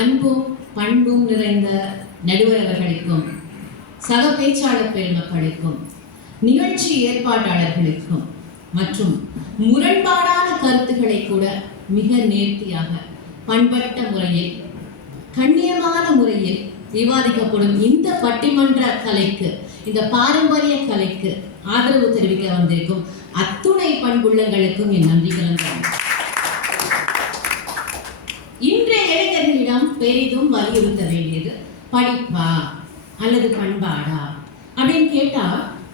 அன்பும் பண்பும் நிறைந்த நடுவர் அவர்களுக்கும், சக பேச்சாளர் பெருமக்களுக்கும், நிகழ்ச்சி ஏற்பாட்டாளர்களுக்கும் மற்றும் முரண்பாடான கருத்துக்களை கூட மிக நேர்த்தியாக பண்பட்ட முறையில், கண்ணியமான முறையில் விவாதிக்கப்படும் இந்த பட்டிமன்ற கலைக்கு, இந்த பாரம்பரிய கலைக்கு ஆதரவு தெரிவிக்க வந்திருக்கும் அத்துணை பண்புள்ளங்களுக்கும் என் நன்றி கலந்தேன். இன்றைய இளைஞர்களிடம் பெரிதும் வலியுறுத்த வேண்டியது படிப்பா அல்லது பண்பாடா அப்படின்னு கேட்டா,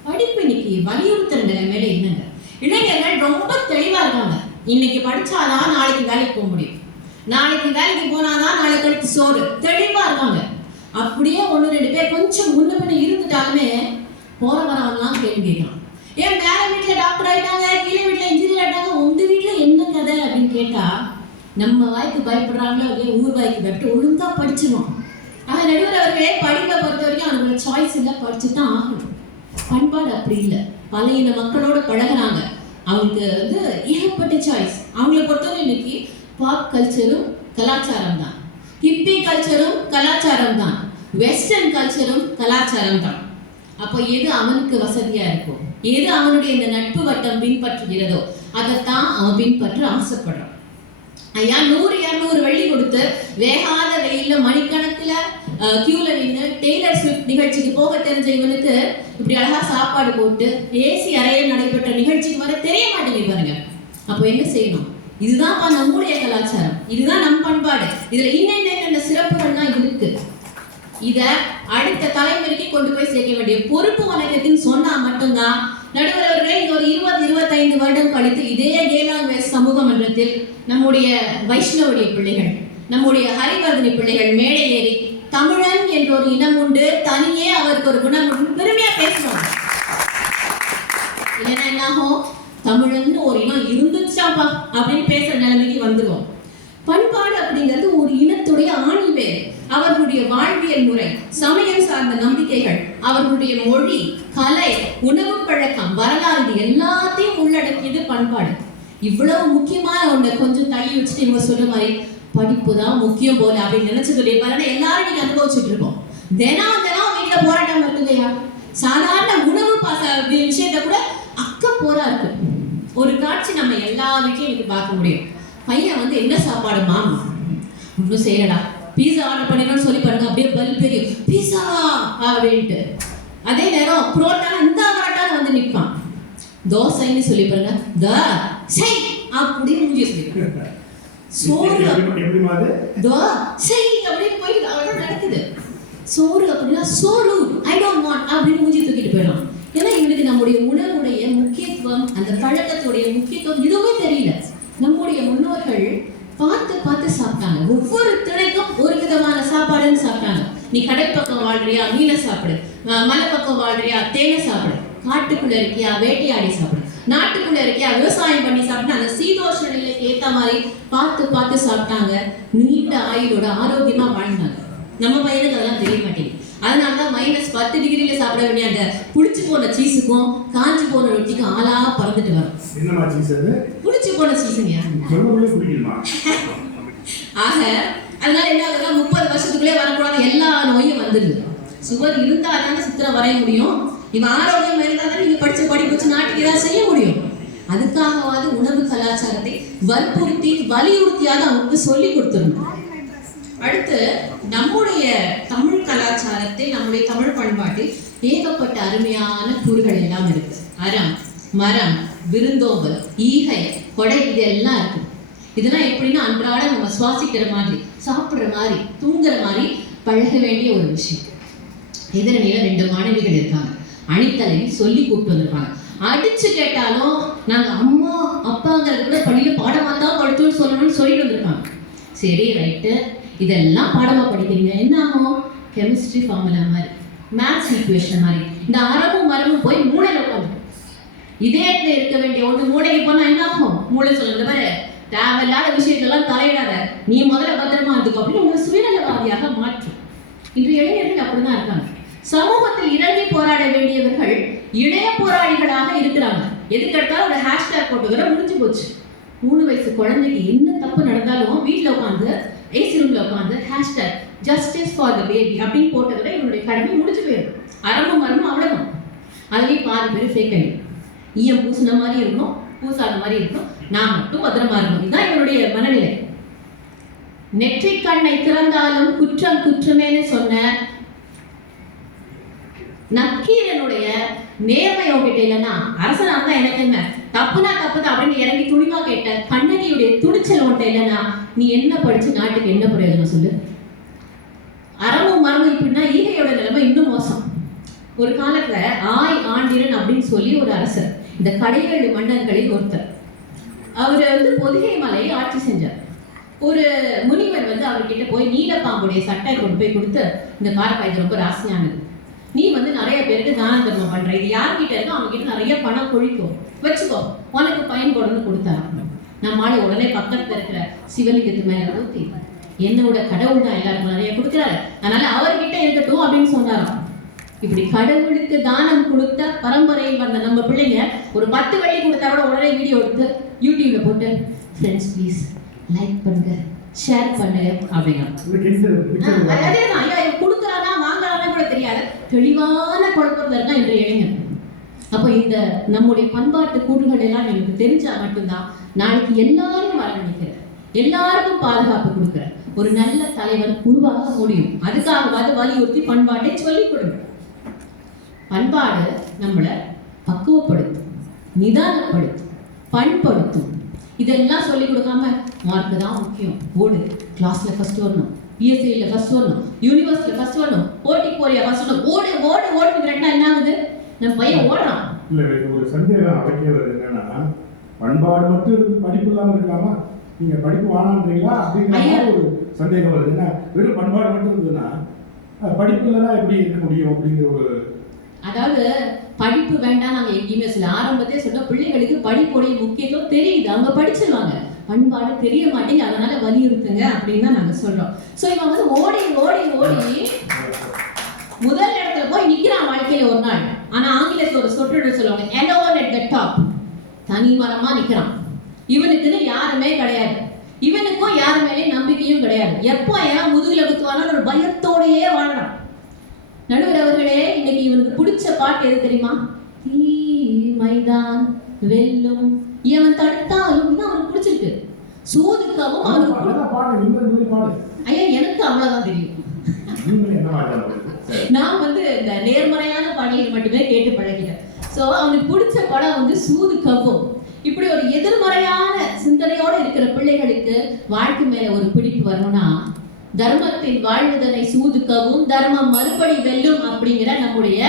படிப்பு இன்னைக்கு வலியுறுத்துற நிலைமையில என்னங்க? இளைஞர்கள் ரொம்ப தெளிவா இருக்காங்க. இன்னைக்கு படிச்சாதான் நாளைக்கு வேலைக்கு போக முடியும், நாளைக்கு வேலைக்கு போனாதான் நாளைக்கு அடுத்து சோறு, தெளிவா இருக்காங்க. அப்படியே ஒன்று ரெண்டு பேர் கொஞ்சம் முன்ன பின்ன இருந்துட்டாலுமே போற வரவெல்லாம் கேள்வி கேட்கலாம். ஏன் மேல வீட்டுல டாக்டர் ஆயிட்டாங்க, கீழே வீட்டுல இன்ஜினியர் ஆயிட்டாங்க, உங்க வீட்டுல என்ன கதை அப்படின்னு கேட்டா, நம்ம வாய்க்கு பயப்படுறாங்களோ இல்லையா, ஊர் வாய்க்கு பயப்பட்டு ஒழுங்கா படிச்சிடும். ஆனா நடுவர் அவர்களே, படிப்பை பொறுத்த வரைக்கும் அவங்களோட சாய்ஸ் இல்லை, படிச்சுதான் ஆகணும். பண்பாடு அப்படி இல்லை. பல இன மக்களோட பழகுறாங்க, அவங்களுக்கு ஏகப்பட்ட சாய்ஸ். அவங்களை பொறுத்தவரை இன்னைக்கு பாப் கல்ச்சரும் கலாச்சாரம் தான், ஹிப்பி கல்ச்சரும் கலாச்சாரம் தான், வெஸ்டர்ன் கல்ச்சரும் கலாச்சாரம் தான். அப்போ எது அவனுக்கு வசதியா இருக்கும், எது அவனுடைய இந்த நட்பு வட்டம் பின்பற்றுகிறதோ அதைத்தான் அவன் பின்பற்ற ஆசைப்படுறான். ஐயா 100-200 வெள்ளி கொடுத்து வேகாத வெயில்ல மணிக்கணக்குல கியூல நின்று டெய்லர் ஸ்விஃப்ட் நிகழ்ச்சிக்கு போக தெரிஞ்ச இவனுக்கு இப்படி அழகா சாப்பாடு போட்டு ஏசி அறையில் நடைபெற்ற நிகழ்ச்சிக்கு வர தெரிய மாட்டேங்குது பாருங்க. அப்போ என்ன செய்யணும்? இதுதான்ப்பா நம்முடைய கலாச்சாரம், இதுதான் நம் பண்பாடு, இதுல இன்னென்ன சிறப்புகள்லாம் இருக்கு. இத அடுத்த தலைமுறைக்கு கொண்டு போய் சேர்க்க வேண்டிய பொறுப்பு உனக்குன்னு சொன்னா மட்டும்தான் நடுவர் அவர்களே, இந்த ஒரு 20-25 வருடம் கழித்து இதே கேலாங் வெஸ்ட் சமூக மன்றத்தில் நம்முடைய வைஷ்ணவுடைய பிள்ளைகள், நம்முடைய ஹரிவர்தனி பிள்ளைகள் மேடை ஏறி தமிழன் என்ற ஒரு இனம் உண்டு, தனியே அவருக்கு ஒரு குணம் உண்டு பெருமையா பேசுவாங்க. இல்லைன்னா என்னாகும், தமிழன் ஒரு இனம் இருந்துச்சாப்பா அப்படின்னு பேசுற நிலைமைக்கு வந்துருவோம். பண்பாடு அப்படிங்கிறது ஒரு இனத்துடைய ஆணிவேர். அவர்களுடைய வாழ்வியல் முறை, சமயம் சார்ந்த நம்பிக்கைகள், அவர்களுடைய மொழி, கலை, உணவு பழக்கம், வரலாறு, இது எல்லாத்தையும் உள்ளடக்கியது பண்பாடு. இவ்வளவு முக்கியமான ஒண்ணு கொஞ்சம் தள்ளி வச்சுட்டு இவங்க சொல்ற மாதிரி படிப்பு தான் முக்கியம் போல அப்படின்னு நினைச்சதுடைய பலனை எல்லாரும் நீங்க அனுபவிச்சுட்டு இருக்கோம். தினம் வீட்டுல போராட்டம் இருக்குங்கய்யா. சாதாரண உணவு விஷயத்த கூட அக்க போரா இருக்கு. ஒரு காட்சி நம்ம எல்லா வீட்லயும் இன்னைக்கு பார்க்க முடியும். பையன் என்ன சாப்பாடு மாமா ஒன்றும் செய்யலடா, பீஸா ஆர்டர் பண்ணிடணும்னு சொல்லி பாருங்க, அப்படியே பல் பெரியும் பீஸா அப்படின்ட்டு. அதே நேரம் புரோட்டா இந்த புரோட்டான்னு வந்து நிற்பான். தோசைன்னு சொல்லி பாருங்க, தோசை அப்படின்னு மூஞ்சி சொல்லி சோறு தோசை அப்படின்னு போய் அவ்வளோதான் நடக்குது. சோறு அப்படின்னா சோறு ஐ டோன்ட் வாண்ட் அப்படின்னு மூஞ்சி தூக்கிட்டு போயிடலாம். ஏன்னா இவனுக்கு நம்முடைய உணவுடைய முக்கியத்துவம், அந்த பழக்கத்துடைய முக்கியத்துவம் எதுவுமே தெரியல. நம்முடைய முன்னோர்கள் பார்த்து சாப்பிட்டாங்க. ஒவ்வொரு திணைக்கும் ஒரு விதமான சாப்பாடுன்னு சாப்பிட்டாங்க. நீ கடைப்பக்கம் வாழ்றியா மீனை சாப்பிடு, மலைப்பக்கம் வாழ்றியா தேனை சாப்பிடு, காட்டுக்குள்ள இருக்கியா வேட்டையாடி சாப்பிடு, நாட்டுக்குள்ள இருக்கியா விவசாயம் பண்ணி சாப்பிட்டு அந்த சீதோஷ நிலைக்கு ஏற்ற மாதிரி பார்த்து சாப்பிட்டாங்க. நீண்ட ஆயுளோட ஆரோக்கியமா வாழ்ந்தாங்க. நம்ம பையனுக்கு அதெல்லாம் தெரிய மாட்டேங்குது. அதனாலதான் -10 டிகிரியில சாப்பிட வேண்டிய அந்த புளிச்சு போன சீஸுக்கும் காஞ்சி போன ரொட்டிக்கும் ஆளா பறந்துட்டு வரும். புளிச்சு போன சீஸுங்க. ஆக அதனால என்ன ஆகுதுன்னா 30 வருஷத்துக்குள்ளே வரக்கூடாத எல்லா நோயும் வந்துடுது. சுவர் இருந்தா தானே சித்திரம் வரைய முடியும். இவன் ஆரோக்கியம் இருந்தா தான் நீங்க படிச்ச படிப்பு வச்சு நாட்டுக்கு ஏதாவது செய்ய முடியும். அதுக்காகவாது உணவு கலாச்சாரத்தை வற்புறுத்தி வலியுறுத்தியாவது அவங்களுக்கு சொல்லி கொடுத்துடணும். அடுத்து நம்முடைய தமிழ் கலாச்சாரத்தில், நம்முடைய தமிழ் பண்பாட்டில் ஏகப்பட்ட அருமையான கூறுகள் எல்லாம் இருக்கு. அறம், மரம், விருந்தோம்பல், ஈகை, கொடை, இதெல்லாம் இருக்கு. இதெல்லாம் எப்படின்னா அன்றாட நம்ம சுவாசிக்கிற மாதிரி, சாப்பிட்ற மாதிரி, தூங்குற மாதிரி பழக வேண்டிய ஒரு விஷயம். எதிரணியில 2 மாணவிகள் இருக்காங்க. அணித்தலை சொல்லி கூப்பிட்டு வந்திருப்பாங்க. அடிச்சு கேட்டாலும் நாங்க அம்மா அப்பாங்கிறது கூட பள்ளியில பாடமா தான் படிச்சோன்னு சொல்லணும்னு சொல்லிட்டு வந்திருப்பாங்க. சரி ரைட்டு, இதெல்லாம் பாடமா படிக்கிறீங்க, என்ன ஆகும்? கெமிஸ்ட்ரி ஃபார்முலா மாதிரி, மேத்ஸ் ஈக்குவேஷன் மாதிரி இந்த அறமும் மரமும் போய் மூளையில உட்காந்து இதயத்துல இருக்க வேண்டிய ஒன்று மூளைக்கு போனா என்ன ஆகும்? மூளை சொல்லுற மாதிரி தேவையில்லாத விஷயத்தெல்லாம் தலையிடாத, நீ முதல்ல பத்திரமா இருந்துக்கோ அப்படின்னு உங்களை சுயநலவாதியாக மாற்றும். இன்று இளைஞர்கள் அப்படிதான் இருக்காங்க. சமூகத்தில் இறங்கி போராட வேண்டியவர்கள் இளைய போராளிகளாக இருக்கிறாங்க. எதுக்கு எடுத்தாலும் ஒரு ஹேஷ்டேக் போட்டுக்கிற முடிஞ்சு போச்சு. 3 வயசு குழந்தைக்கு என்ன தப்பு நடந்தாலும் வீட்டில் உட்காந்து ஏசி ரூம்ல உட்காந்து hashtag justice for the baby அப்படின்னு போட்டதுல இவனுடைய கடமை முடிஞ்சு போயிடும். அரமும் மரமும் அவ்வளவுதான். அதுலேயும் பாதி பேர் ஃபேக் ஐடி, ஈயம் பூசின மாதிரி இருக்கணும், பூசாத மாதிரி இருக்கணும், நான் மட்டும் பத்திரமா இருக்கணும். இதுதான் இவனுடைய மனநிலை. நெற்றிக் கண்ணை திறந்தாலும் குற்றம் குற்றமேன்னு சொன்ன நக்கீரனுடைய நேர்மை உங்ககிட்ட இல்லைன்னா அரசனா தான் எனக்கு என்ன, தப்புனா தப்புதான் அப்படின்னு இறங்கி துணிவா கேட்ட கண்ணகியுடைய துணிச்சல் உன்கிட்ட இல்லைன்னா நீ என்ன படிச்சு நாட்டுக்கு என்ன பிரயோஜனம் சொல்லு? அறமும் மரமும் இப்படின்னா ஈகையோட நிலைமை இன்னும் மோசம். ஒரு காலத்துல ஆண்டிரன் அப்படின்னு சொல்லி ஒரு அரசர், இந்த கடையேழு மன்னர்களில் ஒருத்தர். அவர் பொதிகை மலையை ஆட்சி செஞ்சார். ஒரு முனிவர் அவர்கிட்ட போய் நீலப்பாம்புடைய சட்டை கொண்டு போய் கொடுத்து, இந்த பாருப்பா இது ரொம்ப ராசியானது, நீ நிறைய பேருக்கு தான தர்மம் பண்ற, இது யார்கிட்ட இருக்கோ அவங்க கிட்ட நிறைய பணம் கொழிக்கும், வச்சுக்கோ, உனக்கு பயன்படணும்னு கொடுத்தாரு. நம்மளால உடனே பக்கத்துல இருக்கிற சிவலிங்கத்து மேல ஊத்தி, என்னோட கடவுள் தான் எல்லாருக்கும் நிறைய கொடுக்குறாரு, அதனால அவர்கிட்ட இருக்கட்டும் அப்படின்னு சொன்னாராம். இப்படி கடவுளுக்கு தானம் கொடுத்த பரம்பரையில் வந்த நம்ம பிள்ளைங்க ஒரு 10 வெள்ளி கொடுத்தா கூட உடனே வீடியோ எடுத்து யூடியூப்ல போட்டு ஃப்ரெண்ட்ஸ் ப்ளீஸ் லைக் பண்ணுங்க, ஷேர் பண்ணுங்க அப்படின்னா அதேதான். ஐயா கொடுக்குறானா வாங்குறானா கூட தெரியாது, தெளிவான குழப்பத்துல இருக்கா இன்றைய இளைஞர். அப்போ இந்த நம்முடைய பண்பாட்டு கூறுகள் எல்லாம் எனக்கு தெரிஞ்சா மட்டும்தான் நாளைக்கு எல்லாரும் வரவழைக்கிற, எல்லாருக்கும் பாதுகாப்பு கொடுக்குற ஒரு நல்ல தலைவர் உருவாக முடியும். அதுக்காகவாது வலியுறுத்தி பண்பாட்டை சொல்லிக் கொடுங்க. பண்பாடு நம்மளை பக்குவப்படுத்தும், நிதானப்படுத்தும், பண்படுத்தும். இதெல்லாம் சொல்லிக் கொடுக்காம மார்க்கு தான் முக்கியம், ஓடு, கிளாஸ்ல ஃபர்ஸ்ட் வரணும், பிஎஸ்சியில் ஃபர்ஸ்ட் வரணும், யூனிவர்சிட்டியில் ஃபர்ஸ்ட் வரணும், போட்டிக்கு போறியா ஃபர்ஸ்ட் வரணும், ஓடு ஓடு ஓடு ரெண்டா என்ன ஆகுது? நம்ம பையன் ஓடுறான். இல்ல ஒரு சந்தேகம் அவக்கே வருது, என்னன்னா பண்பாடு மட்டும் இருந்து படிப்பு இல்லாம இருக்கலாமா? நீங்க படிப்பு வானான்றீங்களா அப்படிங்கிற ஒரு சந்தேகம் வருது. என்ன வெறும் பண்பாடு மட்டும் இருந்ததுன்னா படிப்பு இல்லைன்னா எப்படி இருக்க முடியும் அப்படிங்கிற ஒரு, அதாவது படிப்பு வேண்டாம் நாங்க எங்கேயுமே சொல்ல ஆரம்பத்தே சொல்ல, பிள்ளைகளுக்கு படிப்புடைய முக்கியத்துவம் தெரியுது, அவங்க படிச்சிருவாங்க, பண்பாடு தெரிய மாட்டேங்க, அதனால வலியுறுத்துங்க அப்படின்னு தான் நாங்க சொல்றோம். சோ இவன் ஓடி ஓடி ஓடி முதல் இடத்துல போய் நிக்கிறான் வாழ்க்கையில ஒரு நாள். ஆனா ஆங்கிலத்துல ஒரு சொற்றொடர் சொல்லுவாங்க, alone at the top, தனி மரமா நிக்கிறான். இவனுக்குன்னு யாருமே கிடையாது, இவனுக்கும் யாரு மேலே நம்பிக்கையும் கிடையாது. எப்போ ஏன் முதுகுல குத்துவானு ஒரு பயத்தோடையே வாழ்றான். நடுவர் அவர்களே, இன்னைக்கு இவனுக்கு பிடிச்ச பாட்டு எது தெரியுமா? தீமைதான் வெல்லும் இவன் தடுத்தாலும் தான் அவனுக்கு பிடிச்சிருக்கு. சூதுக்கவும் அவனுக்கு ஐயா எனக்கு அவ்வளவுதான் தெரியும். நான் இந்த நேர்மறையான பாடல்கள் மட்டுமே கேட்டு பழகிறேன். சோ அவனுக்கு பிடிச்ச படம் சூதுக்கவும். இப்படி ஒரு எதிர்மறையான சிந்தனையோட இருக்கிற பிள்ளைகளுக்கு வாழ்க்கை மேல ஒரு பிடிப்பு வரணும்னா, தர்மத்தில் வாழ்வதனை சூதுக்கவும் தர்மம் மறுபடி வெல்லும் அப்படிங்கிற நம்முடைய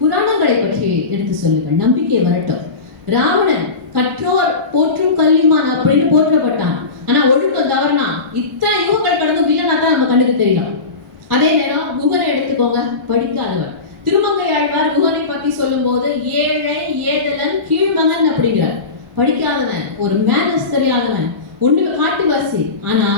புராணங்களை பற்றி எடுத்து சொல்லுங்கள், நம்பிக்கை வரட்டும். ராவணன் கற்றோர் போற்றும் கல்விமான் அப்படின்னு போற்றப்பட்டான். ஆனா ஒழுக்கம் தவறுனா இத்தனை யுகங்கள் கடந்து வில்லனா தான் நம்ம கண்ணுக்கு தெரியலாம். அதே நேரம் குகனை எடுத்துக்கோங்க, படிக்காதவர். திருமங்கை ஆழ்வார் குகனை பத்தி சொல்லும் போது ஏழை ஏதலன் கீழ்மகன் அப்படிங்கிறார். படிக்காதவன், ஒரு மேனஸ் தெரியாதவன், ஒண்ணு காட்டுவாசி. ஆனா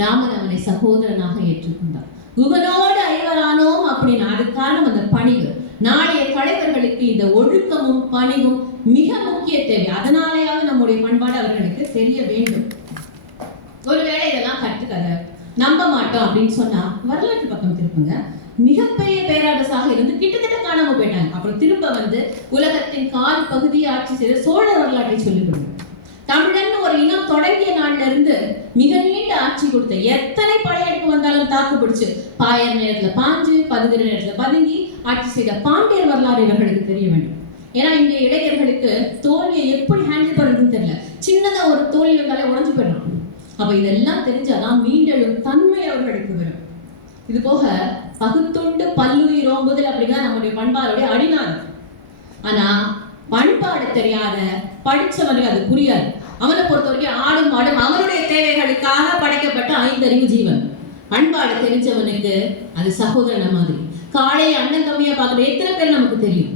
ராமன் அவனை சகோதரனாக ஏற்றுக்கொண்டார். குகனோடு ஐவரானோம் அப்படின்னா அதுக்கு காரணம் அந்த பணிவு. நாளைய தலைவர்களுக்கு இந்த ஒழுக்கமும் பணிவும் மிக முக்கிய தேவை. அதனாலேயாவது நம்முடைய பண்பாடு அவர்களுக்கு தெரிய வேண்டும். ஒருவேளை இதெல்லாம் கற்றுக்கல நம்ப மாட்டோம் அப்படின்னு சொன்னா வரலாற்று பக்கம் திருப்புங்க. மிகப்பெரிய பேராடசாக இருந்து கிட்டத்தட்ட காணாம போயிட்டாங்க. அப்புறம் திரும்ப உலகத்தின் கால் பகுதியை ஆட்சி செய்த சோழ வரலாற்றை சொல்லிக் கொடுங்க. தமிழன் ஒரு இனம் தொடங்கிய நாள்ல இருந்து மிக நீண்ட ஆட்சி கொடுத்த, எத்தனை படையெடுப்பு வந்தாலும் தாக்கு பிடிச்சு பாயர் நேரத்துல பாஞ்சு, பதுங்குற நேரத்துல பதுங்கி ஆட்சி செய்த பாண்டியர் வரலாறு இவர்களுக்கு தெரிய வேண்டும். ஏன்னா இங்க இளைஞர்களுக்கு தோல்வியை எப்படி ஹேண்டில் பண்றதுன்னு தெரியல. சின்னதா ஒரு தோல்வி வந்தாலே உடஞ்சு போயிடும். அப்ப இதெல்லாம் தெரிஞ்சாதான் மீண்டெழும் தன்மை அவர்களுக்கு வரும். இது போக பகுத்துண்டு பல்லுயிர் ஓம்புதல் அப்படிங்கிறத நம்முடைய பண்பாடுடைய அடிநாதம். ஆனா பண்பாடு தெரியாத படிச்சவனுக்கு அது புரியாது. அவனை பொறுத்த வரைக்கும் ஆடும் மாடும் அவனுடைய தேவைகளுக்காக படைக்கப்பட்ட 5 அறிவு ஜீவன். பண்பாடு தெரிஞ்சவனுக்கு அது சகோதரன மாதிரி. காலை அண்ணன் தம்பியா பார்க்குற எத்தனை பேர் நமக்கு தெரியும்.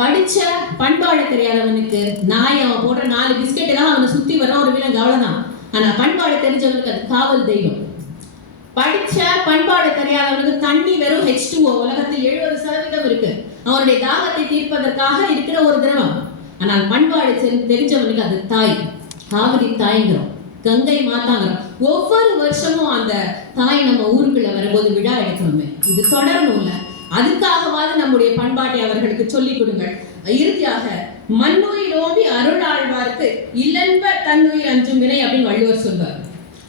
படிச்ச பண்பாடு தெரியாதவனுக்கு நாய் அவன் போடுற 4 பிஸ்கெட்டு தான் அவனை சுத்தி வர ஒரு விலங்கு, அவ்வளவுதான். ஆனா பண்பாடு தெரிஞ்சவனுக்கு அது காவல் தெய்வம். படிச்ச பண்பாடு தெரியாதவனுக்கு தண்ணி வெறும் H2O, உலகத்தில் 70% இருக்கு. அவனுடைய தாகத்தை தீர்ப்பதற்காக இருக்கிற ஒரு திரவம். ஆனால் பண்பாடு தெரிஞ்சவனுக்கு அது தாய். காவிரி தாய்ங்கிறோம், கங்கை மாதாங்கிறோம். ஒவ்வொரு வருஷமும் அந்த தாய் நம்ம ஊருக்குள்ள வரும்போது விழா எடுக்கணுமே, இது தொடரணும்ல. அதுக்காகவாது நம்முடைய பண்பாட்டை அவர்களுக்கு சொல்லிக் கொடுங்கள். இறுதியாக மண்ணுயிரோம்பி அருளாழ்வார்க்கு இல்லன்ப தன்னுயிர் அஞ்சும் வினை அப்படின்னு வள்ளுவர் சொல்வார்.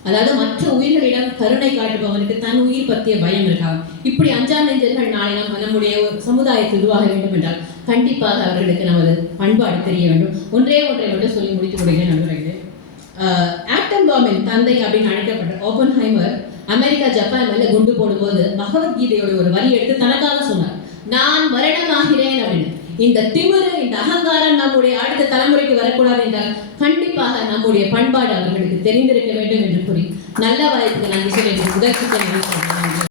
அதாவது மற்ற உயிர்களிடம் கருணை காட்டுபவனுக்கு தன் உயிர் பற்றிய பயம் இருக்காங்க. இப்படி அஞ்சாம் நெஞ்சர்கள் நாளை நம்முடைய சமுதாயத்தை உருவாக வேண்டும் என்றால் கண்டிப்பாக அவர்களுக்கு நமது பண்பாடு தெரிய வேண்டும். ஒன்றை மட்டும் சொல்லி முடித்து விடுகிறேன் நண்பர்களே. ஆட்டம் பாம்பின் தந்தை அப்படின்னு அழைக்கப்பட்ட ஓப்பன்ஹைமர் அமெரிக்கா ஜப்பான் மேல குண்டு போடும்போது பகவத்கீதையோட ஒரு வரி எடுத்து தனக்காக சொன்னார், நான் மரணமாகிறேன் அப்படின்னு. இந்த திமிரு, இந்த அகங்காரம் நம்முடைய அடுத்த தலைமுறைக்கு வரக்கூடாது என்றால் கண்டிப்பாக நம்முடைய பண்பாடு அவர்களுக்கு தெரிந்திருக்க வேண்டும் என்று கூறி நல்ல வாய்ப்புக்கு நன்றி சொல்லி முதற்கூட்ட